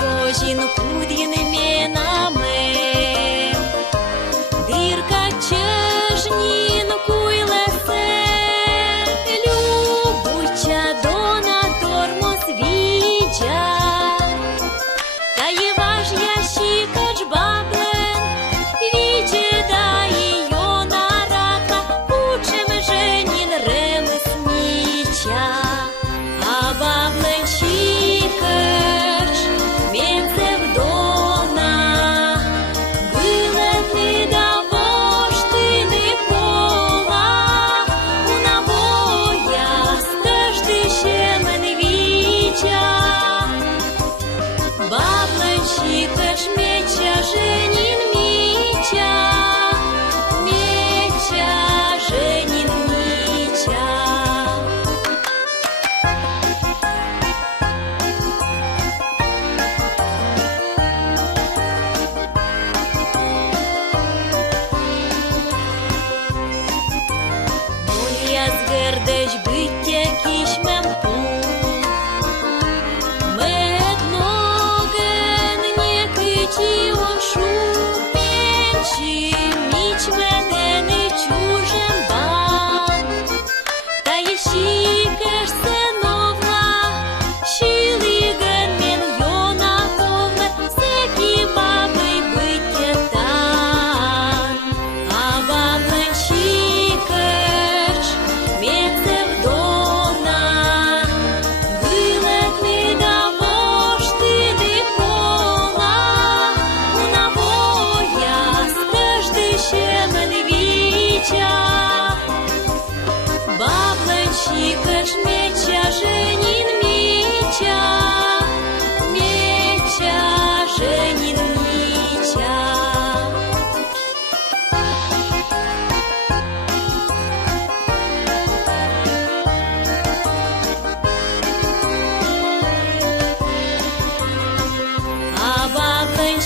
жінку дінмінами, дирка чежнінку й лесе, любуча дона тормоз віджа, та є ваш ящикач баблен, відже да її на рака, учим женін ремеснича, а баблен щикач мєце вдона, вилетни да воштини пола, у набоя стежди ще мен віджа. Баблен щикач меча женін міча, меча женін міча. Моя згердеч биття кішмем пун, медноген не кичі ошумен, чи міч мене не чужем бан, та є щикаш сеновна, щілиген мен йона ковне, всекі баби биття тан, а баблен щикаш мєце вдона, вилетни да воштини пола, у набоя стежди ще мен віджа. Баблен щикаш меча женін міча, меча женін міча. А баблен